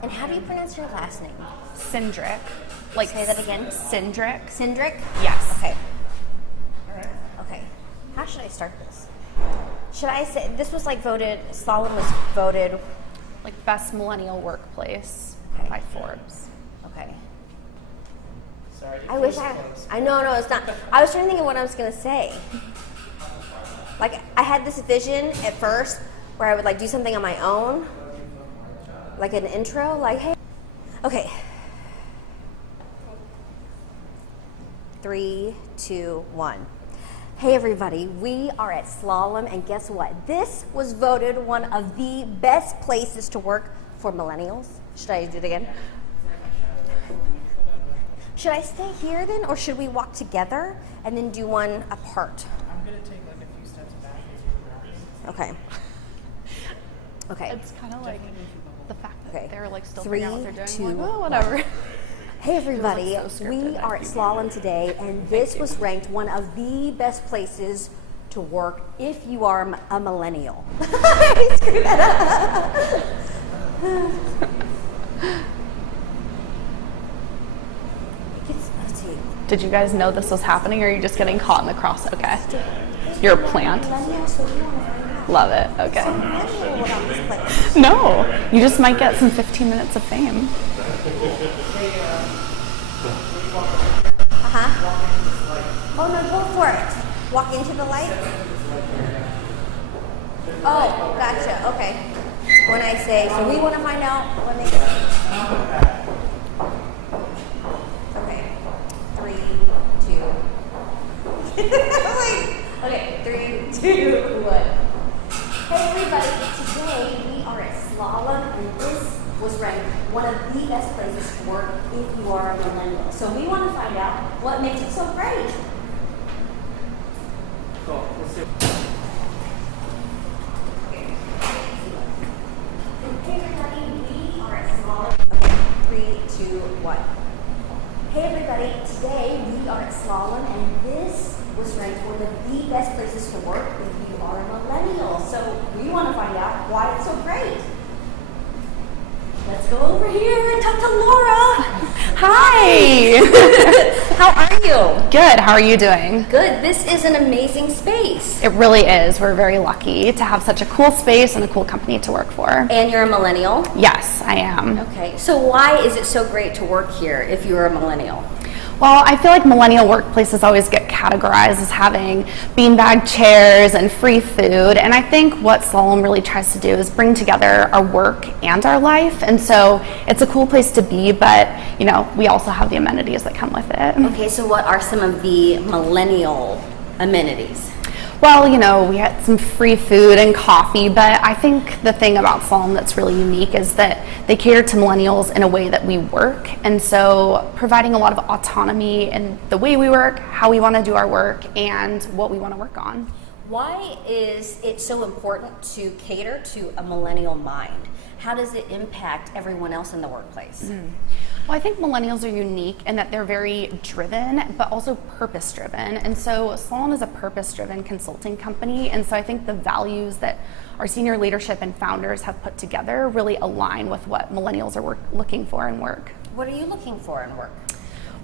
And how do you pronounce your last name? Cindric. Like, say that again. Cindric. Cindric? Yes. Okay. Okay. How should I start this? Should I say this was like voted? Slalom was voted Like best millennial workplace by Forbes. Okay. Sorry. I wish I know, no, it's not. I was trying to think of what I was gonna say. Like I had this vision at first where I would like do something on my own, like an intro, like hey. Okay. 3, 2, 1. Hey everybody, we are at Slalom, and guess what? This was voted one of the best places to work for millennials. Should I do it again? Should I stay here then, or should we walk together and then do one apart? I'm going to take like a few steps back. Okay. Okay. It's kind of like the fact that Okay. they're like still 3, figuring out what they're 2, doing. Like, oh, whatever. Hey everybody, It was, like, so scripted, we I are at think. Slalom today, and this was ranked one of the best places to work if you are a millennial. I screwed that up. Let's see. Did you guys know this was happening, or are you just getting caught in the cross? Okay. You're a plant. Millennials, so we want to find out. Love it. Okay. Millennial about this place. No, you just might get some 15 minutes of fame. Oh no, go for it. Walk into the light. Oh, gotcha. Okay. When I say, so we want to find out when they get. Okay. 3, 2. Wait. Okay. 3, 2, 1. Hey everybody, today we are at Slalom, and this was ranked one of the best places to work if you are a millennial. So we want to find out what makes it so great. Cool. Let's see. Hey everybody, we are at Slalom. Okay, 3, 2, 1. Hey everybody, today we are at Slalom, and this was ranked one of the best places to work if you are a millennial. So we want to find out why it's so great. Let's go over here and talk to Laura. Hi. How are you? Good. How are you doing? Good. This is an amazing space. It really is. We're very lucky to have such a cool space and a cool company to work for. And you're a millennial? Yes, I am. Okay. So why is it so great to work here if you're a millennial? Well, I feel like millennial workplaces always get categorized as having beanbag chairs and free food. And I think what Slalom really tries to do is bring together our work and our life. And so it's a cool place to be, but you know, we also have the amenities that come with it. Okay, so what are some of the millennial amenities? Well, you know, we had some free food and coffee, but I think the thing about Slalom that's really unique is that they cater to millennials in a way that we work. And so providing a lot of autonomy in the way we work, how we want to do our work, and what we want to work on. Why is it so important to cater to a millennial mind? How does it impact everyone else in the workplace? Well, I think millennials are unique in that they're very driven, but also purpose-driven. And so Slalom is a purpose-driven consulting company. And so I think the values that our senior leadership and founders have put together really align with what millennials are looking for in work. What are you looking for in work?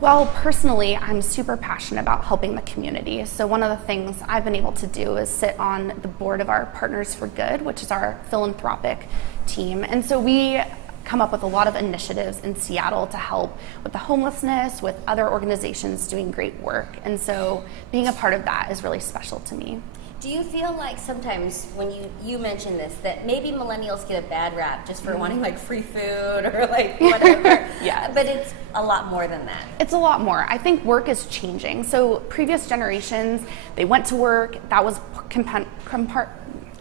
Well, personally, I'm super passionate about helping the community. So one of the things I've been able to do is sit on the board of our Partners for Good, which is our philanthropic team. And so we come up with a lot of initiatives in Seattle to help with the homelessness, with other organizations doing great work. And so being a part of that is really special to me. Do you feel like sometimes when you mention this, that maybe millennials get a bad rap just for wanting like free food or like whatever? Yeah. But it's a lot more than that. It's a lot more. I think work is changing. So previous generations, they went to work, that was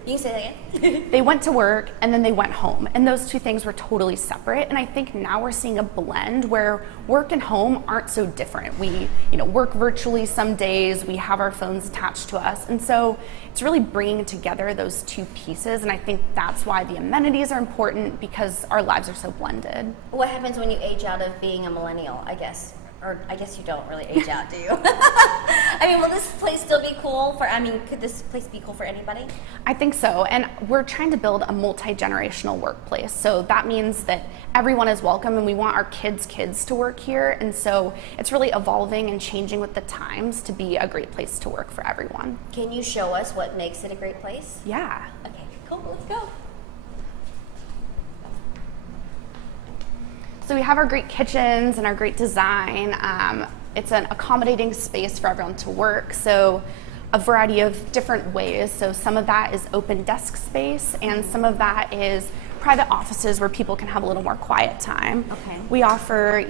You can say that again. They went to work and then they went home, and those two things were totally separate. And I think now we're seeing a blend where work and home aren't so different. We, work virtually some days, we have our phones attached to us, and so it's really bringing together those two pieces. And I think that's why the amenities are important, because our lives are so blended. What happens when you age out of being a millennial, I guess? or I guess you don't really age out, do you? I mean, will this place still be cool could this place be cool for anybody? I think so, and we're trying to build a multi-generational workplace. So that means that everyone is welcome, and we want our kids' kids to work here. And so it's really evolving and changing with the times to be a great place to work for everyone. Can you show us what makes it a great place? Yeah. Okay, cool, let's go. So we have our great kitchens and our great design. It's an accommodating space for everyone to work. So a variety of different ways. So some of that is open desk space, and some of that is private offices where people can have a little more quiet time. Okay. We offer,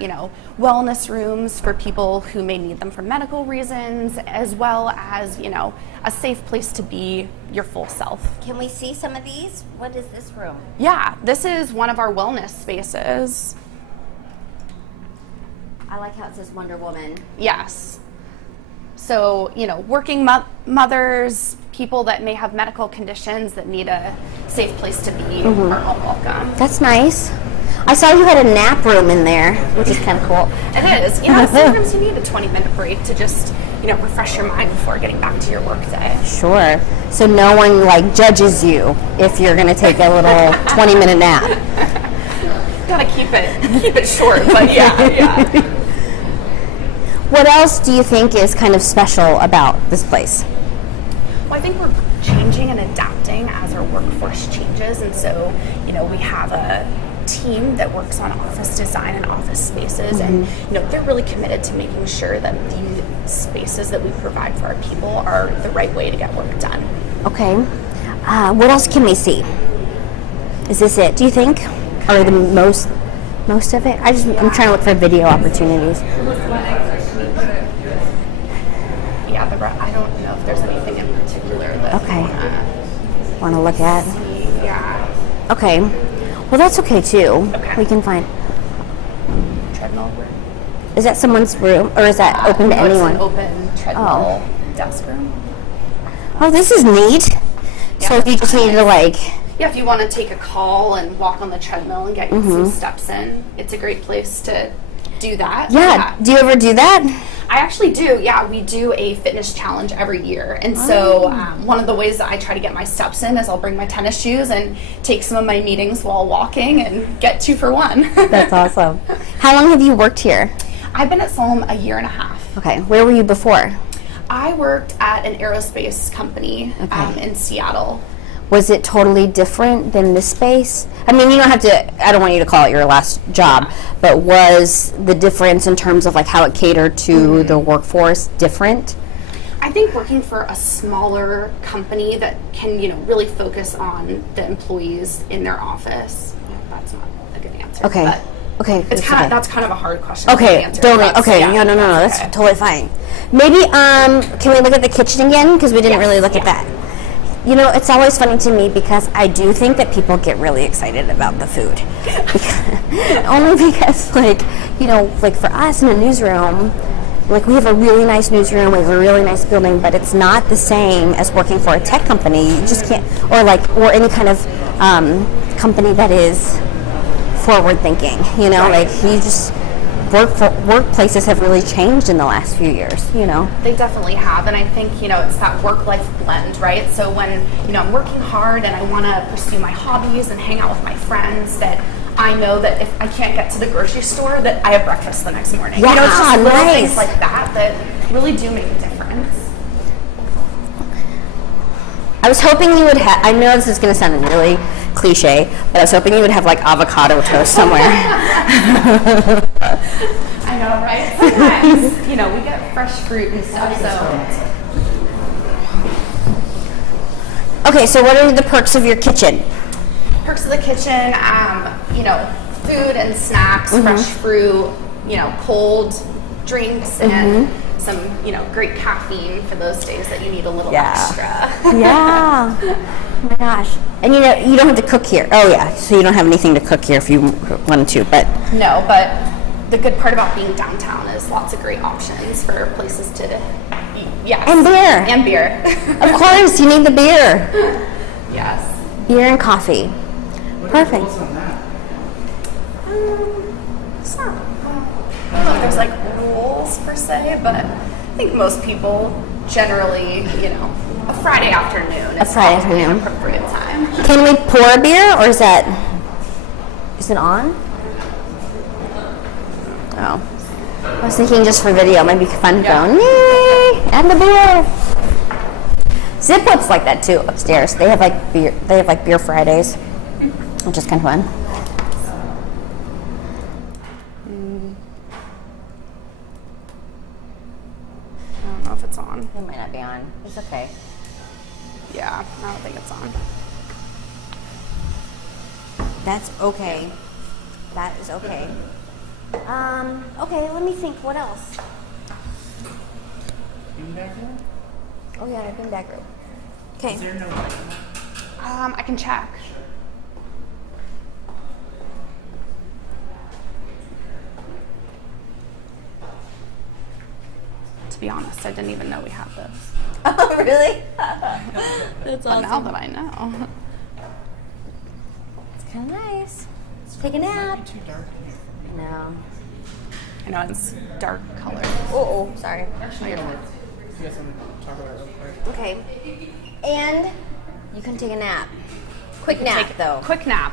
wellness rooms for people who may need them for medical reasons, as well as, a safe place to be your full self. Can we see some of these? What is this room? Yeah, this is one of our wellness spaces. I like how it says Wonder Woman. Yes. So, working mothers, people that may have medical conditions that need a safe place to be are all welcome. That's nice. I saw you had a nap room in there, which is kind of cool. It is. Sometimes you need a 20-minute break to just, refresh your mind before getting back to your work day. Sure. So no one judges you if you're going to take a little 20-minute nap. Gotta keep it short, but yeah. What else do you think is kind of special about this place? Well, I think we're changing and adapting as our workforce changes, and so we have a team that works on office design and office spaces, and they're really committed to making sure that the spaces that we provide for our people are the right way to get work done. Okay. What else can we see? Is this it, do you think? Or the most of it? I'm trying to look for video opportunities. Yeah, I don't know if there's anything in particular that want to look at. Yeah. Okay. Well, that's okay too. Okay. We can find. Treadmill room. Is that someone's room, or is that open to anyone? It's an open treadmill desk room. Oh, this is neat. Yeah. So if you just need to Yeah, if you want to take a call and walk on the treadmill and get some steps in, it's a great place to do that. Yeah. Do you ever do that? I actually do. Yeah, we do a fitness challenge every year. And so one of the ways that I try to get my steps in is I'll bring my tennis shoes and take some of my meetings while walking and get 2 for 1. That's awesome. How long have you worked here? I've been at Slalom a year and a half. Okay. Where were you before? I worked at an aerospace company in Seattle. Was it totally different than this space? I mean, you don't have to, I don't want you to call it your last job, but was the difference in terms of how it catered to the workforce different? I think working for a smaller company that can, really focus on the employees in their office. That's not a good answer. Okay. But okay. That's kind of a hard question to Okay. answer. No. That's totally fine. Maybe, can we look at the kitchen again? Because we didn't really look at that. It's always funny to me because I do think that people get really excited about the food. Only because, for us in a newsroom, we have a really nice newsroom, we have a really nice building, but it's not the same as working for a tech company. You just can't, or any kind of company that is forward thinking, you just workplaces have really changed in the last few years, They definitely have, and I think, it's that work-life blend, right? So when, I'm working hard and I want to pursue my hobbies and hang out with my friends, that I know that if I can't get to the grocery store, that I have breakfast the next morning. Yeah, it's just little nice. things like that really do make a difference. I was hoping you would have, I know this is going to sound really cliche, but I was hoping you would have avocado toast somewhere. I know, right? Sometimes, we get fresh fruit and stuff, so. Okay, so what are the perks of your kitchen? Perks of the kitchen, food and snacks, fresh fruit, cold drinks, and some, great caffeine for those days that you need a little extra. Yeah. Oh my gosh. And you don't have to cook here. Oh yeah. So you don't have anything to cook here if you wanted to, but. No, but the good part about being downtown is lots of great options for places to eat. Yes. And beer. And beer. Of course, you need the beer. Yes. Beer and coffee. Perfect. It's not, I don't know if there's like rules per se, but I think most people generally, you know, a Friday afternoon is Friday probably an afternoon. appropriate time. Can we pour a beer, or is it on? Oh. I was thinking just for video, maybe fun to go, yay, and the beer. Zipwhat's like that too upstairs. They have like beer Fridays, which is kind of fun. I don't know if it's on. It might not be on. It's okay. Yeah, I don't think it's on. That's okay. That is okay. Okay, let me think. What else? Beanbag there? Oh yeah, I've been back. Okay. Is there no light? I can check. To be honest, I didn't even know we had this. Oh really? That's But now that I know. It's kind of nice. Let's take a nap. Too dark in here. No. I know it's dark color. Oh, sorry. Actually, you guys want to talk about it real quick? Okay. And you can take a nap. Quick nap, though. Quick nap.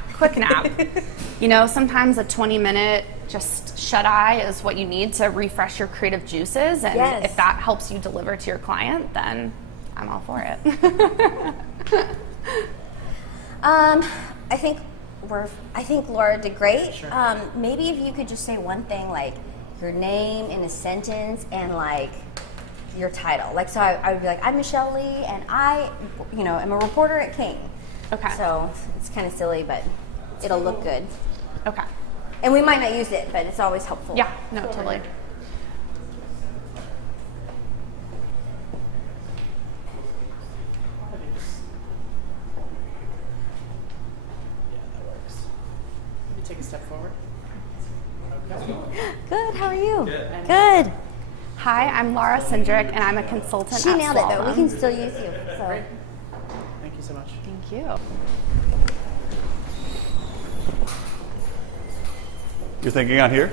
You know, sometimes a 20-minute just shut-eye is what you need to refresh your creative juices. And Yes. if that helps you deliver to your client, then I'm all for it. I think Laura did great. Sure. Maybe if you could just say one thing, like your name in a sentence and like your title. Like, so I would be like, I'm Michelle Lee, and I, am a reporter at King. Okay. So it's kind of silly, but it'll look good. Okay. And we might not use it, but it's always helpful. Yeah, no, totally. Yeah, that works. Maybe take a step forward. Okay. Good. How are you? Good. Good. Hi, I'm Laura Sindrick, and I'm a consultant She at nailed it, though. We Slalom. can still use you. So. Great. Thank you so much. Thank you. You're thinking on here?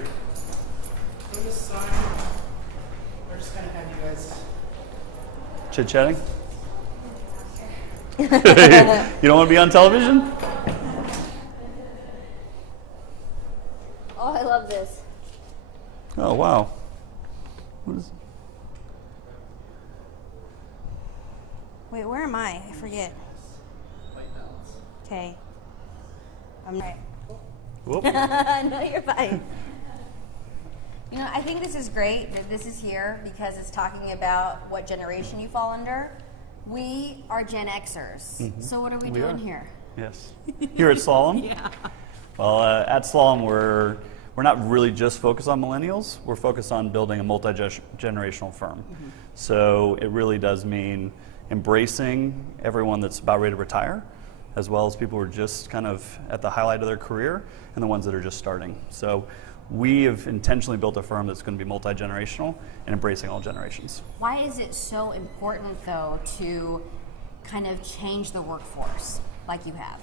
For this sign, we're just going to have you guys. Chit-chatting? You don't want to be on television? Oh, I love this. Oh, wow. What is... Wait, where am I? I forget. Okay. I'm right. Whoop. No, you're fine. I think this is great that this is here because it's talking about what generation you fall under. We are Gen Xers. So what are we doing are. here? Yes. Here at Slalom? Yeah. Well, at Slalom, we're not really just focused on millennials. We're focused on building a multi-generational firm. So it really does mean embracing everyone that's about ready to retire, as well as people who are just kind of at the highlight of their career and the ones that are just starting. So we have intentionally built a firm that's going to be multi-generational and embracing all generations. Why is it so important, though, to kind of change the workforce like you have?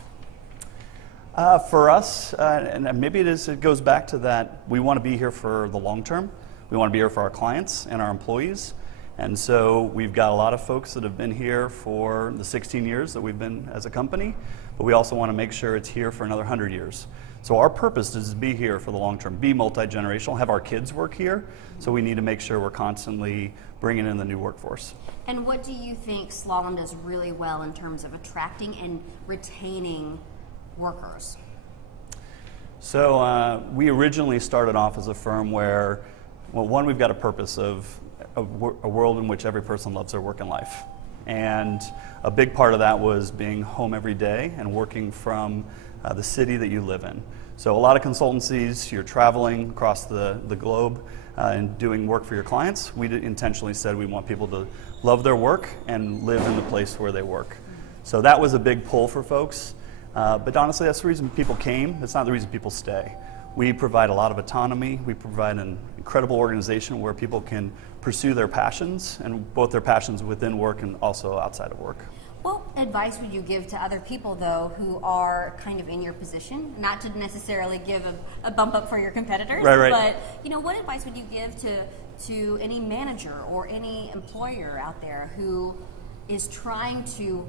For us, and maybe it goes back to that, we want to be here for the long term. We want to be here for our clients and our employees. And so we've got a lot of folks that have been here for the 16 years that we've been as a company, but we also want to make sure it's here for another 100 years. So our purpose is to be here for the long term, be multi-generational, have our kids work here, so we need to make sure we're constantly bringing in the new workforce. And what do you think Slalom does really well in terms of attracting and retaining workers? So we originally started off as a firm where, well, one, we've got a purpose of a world in which every person loves their work and life. And a big part of that was being home every day and working from the city that you live in. So a lot of consultancies, you're traveling across the globe and doing work for your clients. We intentionally said we want people to love their work and live in the place where they work. So that was a big pull for folks. But honestly, that's the reason people came. It's not the reason people stay. We provide a lot of autonomy. We provide an incredible organization where people can pursue their passions, and both their passions within work and also outside of work. What advice would you give to other people, though, who are kind of in your position? Not to necessarily give a bump up for your competitors, Right. but what advice would you give to any manager or any employer out there who is trying to,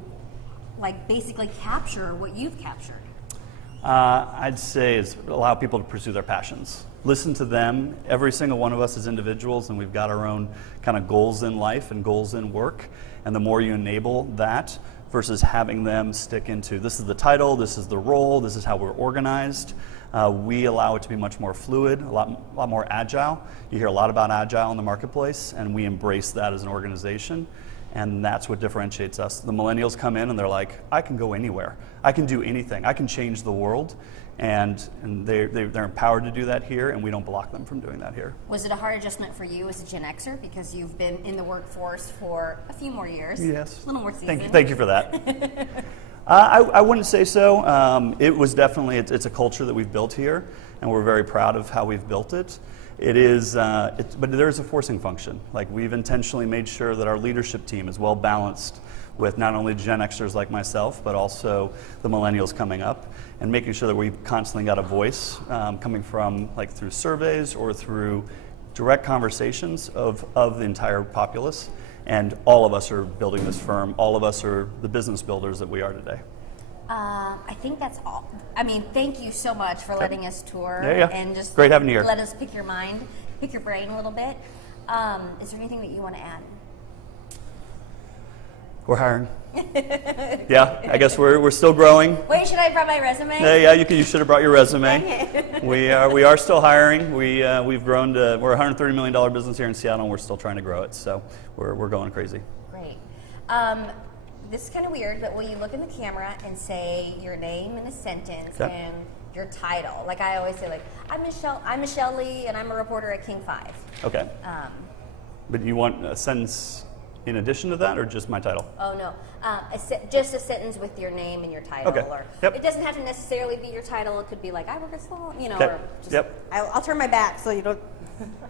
like, basically capture what you've captured? I'd say is allow people to pursue their passions. Listen to them. Every single one of us is individuals, and we've got our own kind of goals in life and goals in work. And the more you enable that versus having them stick into this is the title, this is the role, this is how we're organized, we allow it to be much more fluid, a lot more agile. You hear a lot about agile in the marketplace, and we embrace that as an organization. And that's what differentiates us. The millennials come in and they're like, I can go anywhere. I can do anything. I can change the world. And they're empowered to do that here, and we don't block them from doing that here. Was it a hard adjustment for you as a Gen Xer because you've been in the workforce for a few more years? Yes. A little more seasoned. Thank you for that. I wouldn't say so. It was definitely, it's a culture that we've built here, and we're very proud of how we've built it. It is, but there's a forcing function. Like, we've intentionally made sure that our leadership team is well balanced with not only Gen Xers like myself, but also the millennials coming up, and making sure that we've constantly got a voice coming from, like, through surveys or through direct conversations of the entire populace. And all of us are building this firm. All of us are the business builders that we are today. I think that's all. I mean, thank you so much for letting us tour and just great having you here. Let us pick your mind, pick your brain a little bit. Is there anything that you want to add? We're hiring. Yeah, I guess we're still growing. Wait, should I bring my resume? Yeah, you should have brought your resume. We are still hiring. We've grown to, we're a $130 million business here in Seattle, and we're still trying to grow it. So we're going crazy. Great. This is kind of weird, but will you look in the camera and say your name in a sentence and your title? Like I always say, like, I'm Michelle Lee, and I'm a reporter at King 5. Okay. But you want a sentence in addition to that, or just my title? Oh, no. Just a sentence with your name and your title. Okay. Or Yep. It doesn't have to necessarily be your title. It could be like, I work at Slalom, Okay. or just, Yep. I'll turn my back so you don't,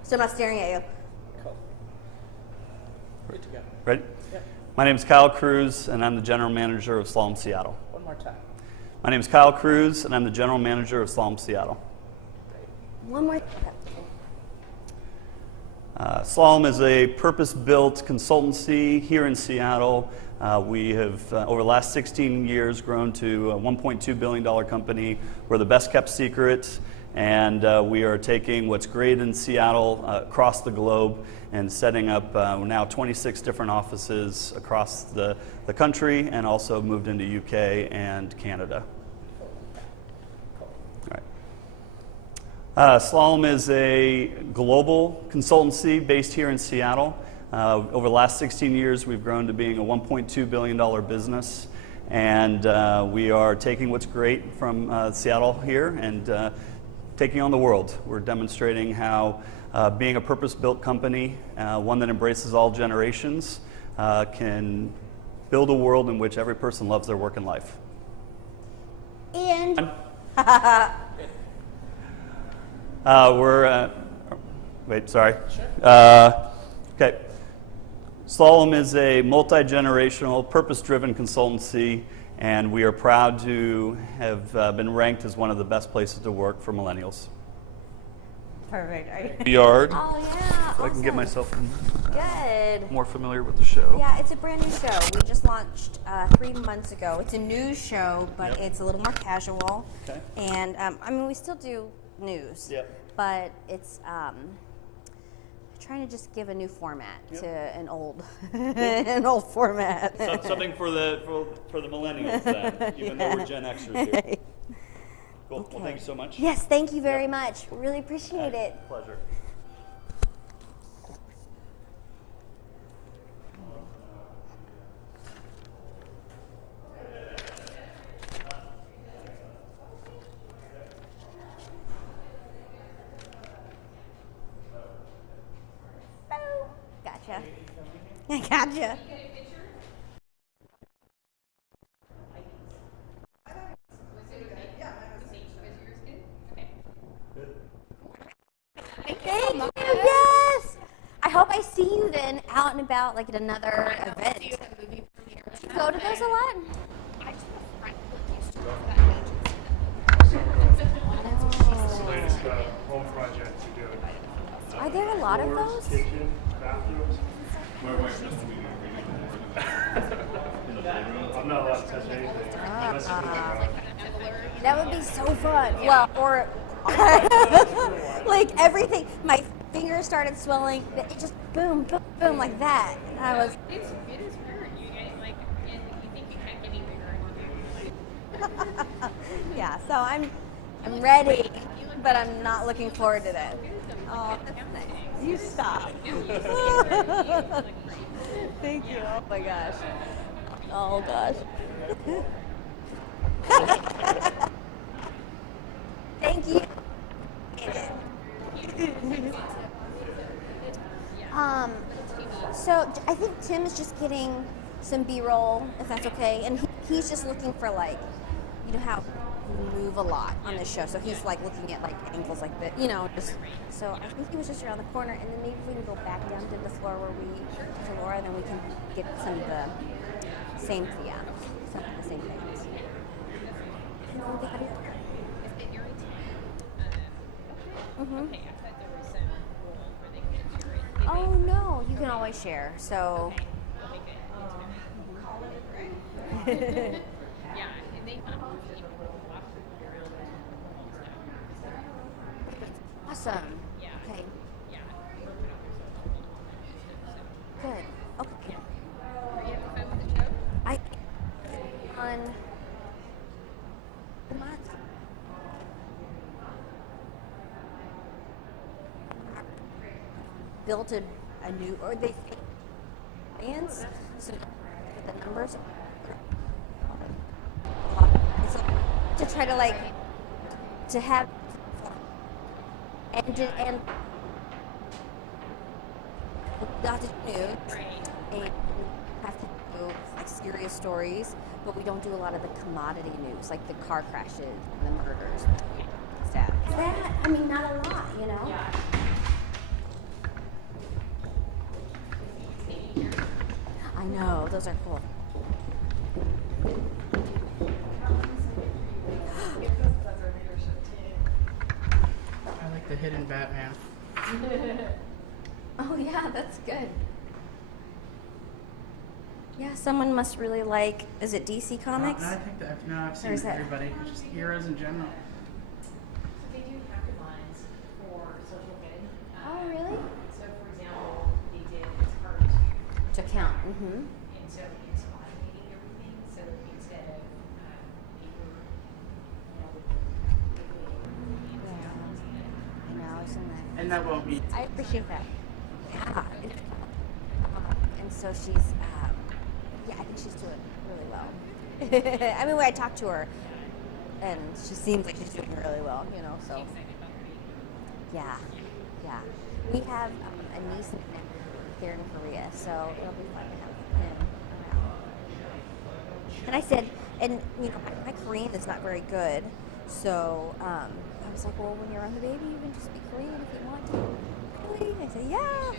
so I'm not staring at you. Cool. Good to go. Ready? Yep. My name is Kyle Cruz, and I'm the general manager of Slalom Seattle. One more time. My name is Kyle Cruz, and I'm the general manager of Slalom Seattle. One more. Slalom is a purpose-built consultancy here in Seattle. We have, over the last 16 years, grown to a $1.2 billion company. We're the best-kept secret, and we are taking what's great in Seattle across the globe and setting up now 26 different offices across the country, and also moved into UK and Canada. Slalom is a global consultancy based here in Seattle. Over the last 16 years, we've grown to being a $1.2 billion business, and we are taking what's great from Seattle here and taking on the world. We're demonstrating how being a purpose-built company, one that embraces all generations, can build a world in which every person loves their work and life. And wait, sorry. Sure. Okay. Slalom is a multi-generational, purpose-driven consultancy, and we are proud to have been ranked as one of the best places to work for millennials. perfect. Yard. Oh yeah. So I can get awesome. myself Good. more familiar with the show. Yeah, it's a brand new show. We just launched 3 months ago. It's a news show, but Yep. it's a little more casual. Okay. And I mean, we still do news. Yep. But it's trying to just give a new format Yep. to an old an old format. Something for the millennials then, even though we're Gen Xers here. Cool. Well, thank you so much. Yes, thank you very much. Really appreciate it. Pleasure. Gotcha. I gotcha. Thank you. Yes. I hope I see you then out and about, like at another event. go to those a lot? I just have a friend that used to work for that agency. Latest home project to do. Are there a lot of Floors, those? kitchen, bathrooms. I'm not allowed to touch anything. Unless it's That would be so fun. Well, or like everything. My fingers started swelling. It just boom, boom, boom, like that. And I was. It is weird. You get like, and you think you can't get any bigger. Yeah. So I'm ready, but I'm not looking forward to that. Oh, that's nice. You stop. Thank you. Oh my gosh. Oh gosh. Thank you. So I think Tim is just getting some B-roll, if that's okay, and he's just looking for like, you know how we move a lot on this show, so he's like looking at like angles like that, you know. Just so I think he was just around the corner, and then maybe we can go back down to the floor where we to Laura, and then we can get some of the same, yeah, some of the same things. And then we'll get out of here. Okay, I thought there was some rule where they could share it. Oh no, you can always share. So. Okay, good. Yeah, and they even walk around and stuff. Awesome. Yeah. Okay. Yeah. Good. Okay. Were you having fun with the show? I on the month. Built a new, or they fans, so the numbers it's like to try to like to have and not to do news and have to do like serious stories, but we don't do a lot of the commodity news like the car crashes and the murders. That I mean, not a lot, you know. Yeah. I know, those are cool. I like the hidden Batman. Oh yeah, that's good. Yeah, someone must really like, is it DC Comics? I think that, no, I've Or seen is that- everybody, just heroes in general. So they do hackathons for social good. Oh, really? So, for example, they did this art, To count. Mm-hmm. and so it's automating everything. So instead of paper, I know, isn't that? And that won't be. I appreciate that. Yeah. And so she's, yeah, I think she's doing really well. I mean, when I talked to her, and she seems like she's doing really well, you know, so. Yeah, yeah. We have a niece and nephew here in Korea, so it'll be fun to have him around. And I said, and you know, my Korean is not very good, so I was like, well, when you're on the baby, you can just speak Korean if you want to. Really? I said, yeah.